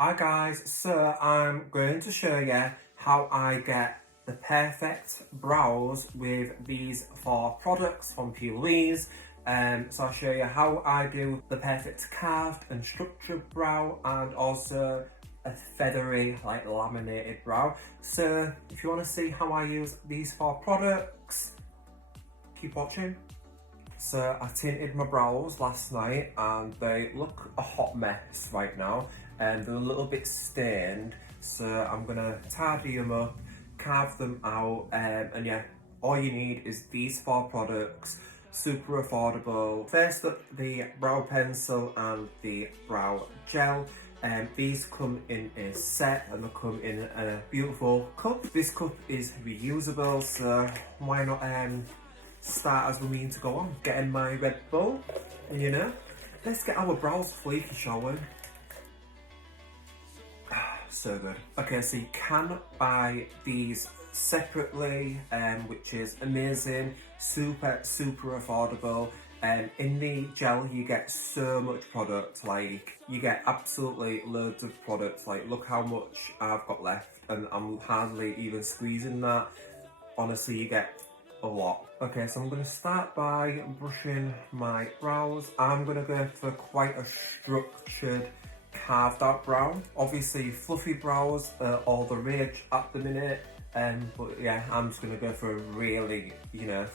Hi guys, so I'm going to show you how I get the perfect brows with these four products from Plouise. So I'll show you how I do the perfect carved and structured brow and also a feathery, like laminated brow. So if you want to see how I use these four products, keep watching. So I tinted my brows last night and they look a hot mess right now and they're a little bit stained, so I'm gonna tidy them up, carve them out, and yeah, all you need is these four products, super affordable. First up, the brow pencil and the brow gel. These come in a set and they come in a beautiful cup. This cup is reusable, so why not start as we mean to go on. Getting my Red Bull, and let's get our brows flaky, shall we? So good. Okay, so you can buy these separately, which is amazing, super affordable. In the gel you get so much product, like you get absolutely loads of products. Like look how much I've got left and I'm hardly even squeezing that. Honestly, you get a lot. Okay, so I'm going to start by brushing my brows. I'm going to go for quite a structured, carved out brow. Obviously fluffy brows are all the rage at the minute, but yeah, I'm just going to go for a really,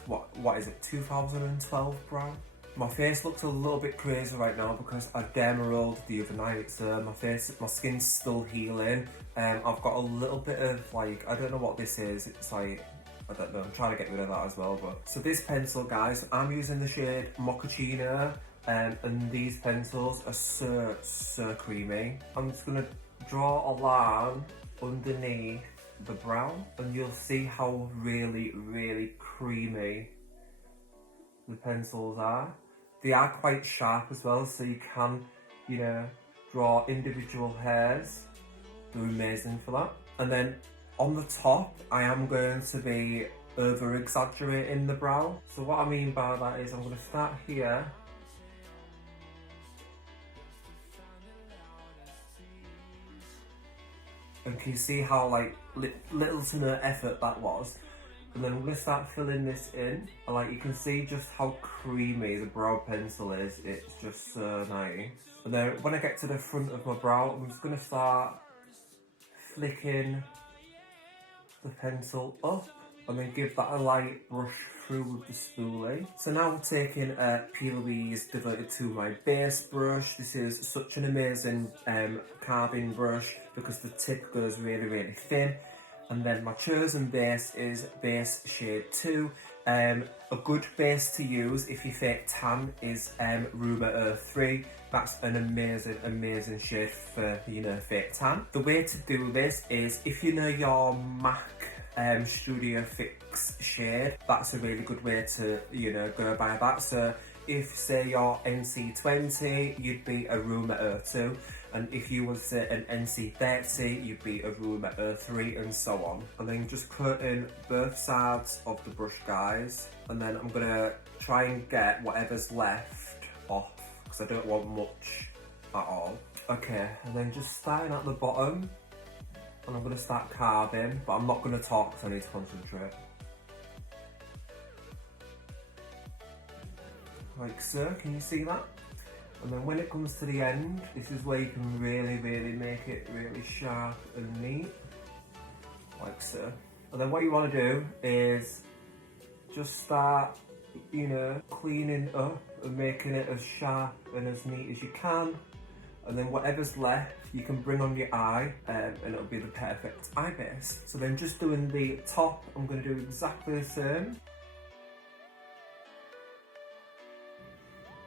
what is it, 2012 brow? My face looks a little bit crazy right now because I derma-rolled the other night, so my skin's still healing. I've got a little bit of like, I don't know what this is, it's like, I don't know, I'm trying to get rid of that as well. But so this pencil, guys, I'm using the shade Mochaccino, and these pencils are so creamy. I'm just gonna draw a line underneath the brow and you'll see how really creamy the pencils are. They are quite sharp as well, so you can, draw individual hairs. They're amazing for that. And then on the top, I am going to be over exaggerating the brow. So what I mean by that is I'm going to start here. And can you see how like little to no effort that was? And then I'm going to start filling this in. And like you can see just how creamy the brow pencil is. It's just so nice. And then when I get to the front of my brow, I'm just going to start flicking the pencil up and then give that a light brush through with the spoolie. So now we're taking a Plouise devoted to my base brush. This is such an amazing carving brush because the tip goes really thin. And then my chosen base is base shade 2. A good base to use if you fake tan is Ruma 03. That's an amazing shade for, fake tan. The way to do this is if you know your MAC Studio Fix shade, that's a really good way to, go by that. So if say you're NC20, you'd be a Ruma 02. And if you was an NC30, you'd be a Ruma 03 and so on. And then just coating both sides of the brush, guys. And then I'm gonna try and get whatever's left off because I don't want much at all. Okay, and then just starting at the bottom. And I'm gonna start carving, but I'm not gonna talk because I need to concentrate. Like so, can you see that? And then when it comes to the end, this is where you can really make it really sharp and neat, like so. And then what you want to do is just start, cleaning up and making it as sharp and as neat as you can. And then whatever's left, you can bring on your eye and it'll be the perfect eye base. So then just doing the top, I'm going to do exactly the same.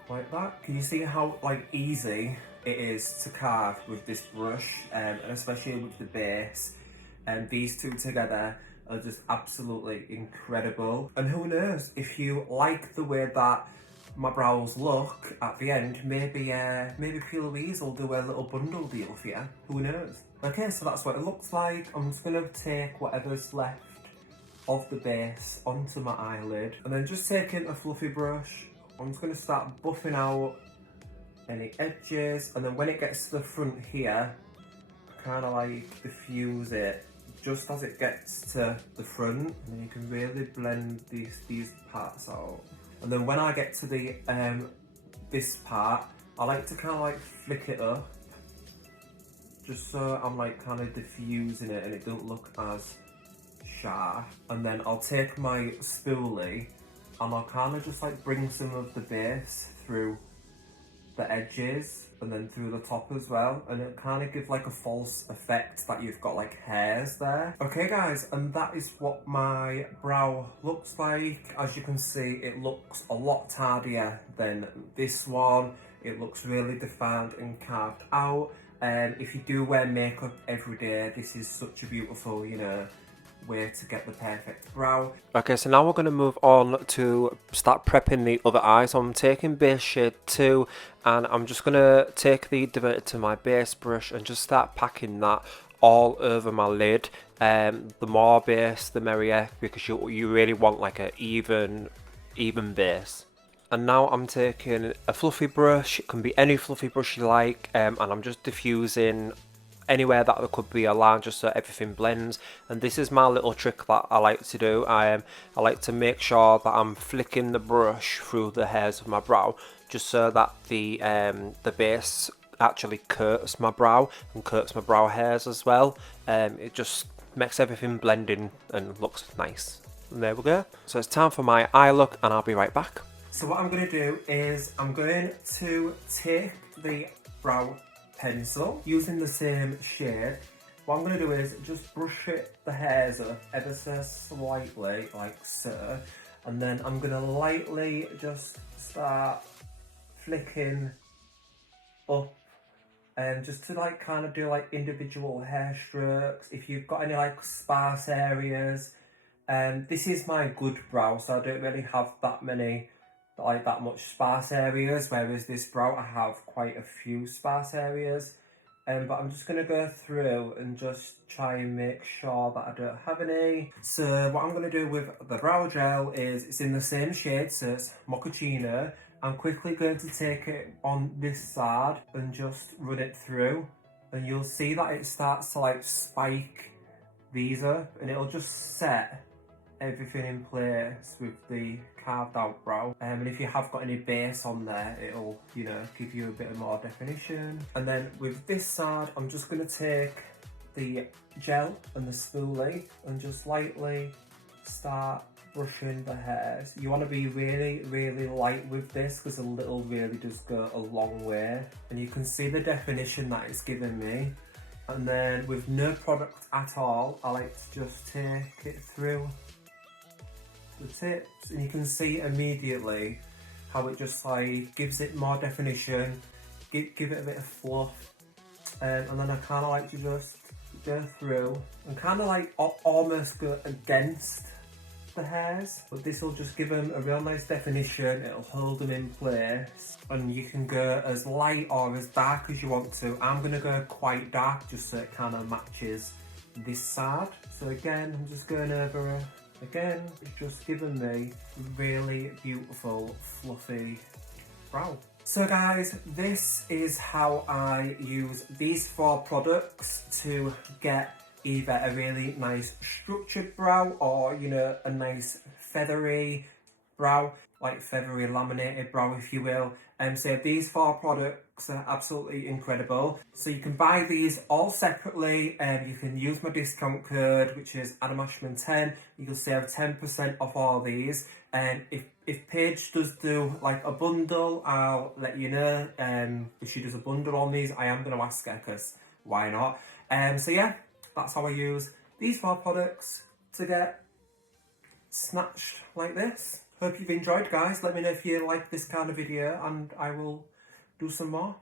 Like that. Can you see how easy it is to carve with this brush, and especially with the base? And these two together are just absolutely incredible. And who knows, if you like the way that my brows look at the end, maybe Plouise will do a little bundle deal for you. Who knows? Okay, so that's what it looks like. I'm just gonna take whatever's left of the base onto my eyelid, and then just taking a fluffy brush, I'm just going to start buffing out any edges, and then when it gets to the front here, kind of like diffuse it just as it gets to the front, and then you can really blend these parts out. And then when I get to the this part, I like to kind of like flick it up, just so I'm like kind of diffusing it and it don't look as sharp. And then I'll take my spoolie and I'll kind of just like bring some of the base through the edges and then through the top as well, and it kind of gives like a false effect that you've got like hairs there. Okay guys, and that is what my brow looks like. As you can see, it looks a lot tardier than this one. It looks really defined and carved out, and if you do wear makeup every day, this is such a beautiful, you know, way to get the perfect brow. Okay, so now we're going to move on to start prepping the other eye. So I'm taking base shade 2 and I'm just going to take the diverter to my base brush and just start packing that all over my lid. The more base the merrier, because you really want like an even base. And now I'm taking a fluffy brush. It can be any fluffy brush you like, and I'm just diffusing anywhere that there could be a line, just so everything blends. And this is my little trick that I like to do. I like to make sure that I'm flicking the brush through the hairs of my brow, just so that the base actually coats my brow and coats my brow hairs as well. It just makes everything blend in and looks nice. And there we go. So it's time for my eye look, and I'll be right back. So what I'm going to do is I'm going to take the brow pencil using the same shade. What I'm going to do is just brush the hairs up ever so slightly, like so, and then I'm going to lightly just start flicking up, and just to like kind of do like individual hair strokes. If you've got any like sparse areas, this is my good brow, so I don't really have that much sparse areas, whereas this brow I have quite a few sparse areas, but I'm just going to go through and just try and make sure that I don't have any. So what I'm going to do with the brow gel is, it's in the same shade, so it's Mochaccino. I'm quickly going to take it on this side and just run it through, and you'll see that it starts to like spike these up, and it'll just set everything in place with the carved out brow. And if you have got any base on there, it'll, you know, give you a bit more definition. And then with this side, I'm just going to take the gel and the spoolie and just lightly start brushing the hairs. You want to be really light with this, because a little really does go a long way, and you can see the definition that it's given me. And then with no product at all, I like to just take it through the tips, and you can see immediately how it just like gives it more definition, give it a bit of fluff, and then I kind of like to just go through and kind of like almost go against the hairs, but this will just give them a real nice definition. It'll hold them in place, and you can go as light or as dark as you want to. I'm going to go quite dark just so it kind of matches this side. So again, I'm just going over again, it's just given me really beautiful fluffy brow. So guys, this is how I use these 4 products to get either a really nice structured brow, or, you know, a nice feathery brow, like feathery laminated brow if you will. So these 4 products are absolutely incredible. So you can buy these all separately, and you can use my discount code, which is adamashman10. You can save 10% off all these. And if Paige does do like a bundle, I'll let you know. If she does a bundle on these, I am going to ask her, because why not? So yeah, that's how I use these 4 products to get snatched like this. Hope you've enjoyed, guys. Let me know if you like this kind of video, and I will do some more.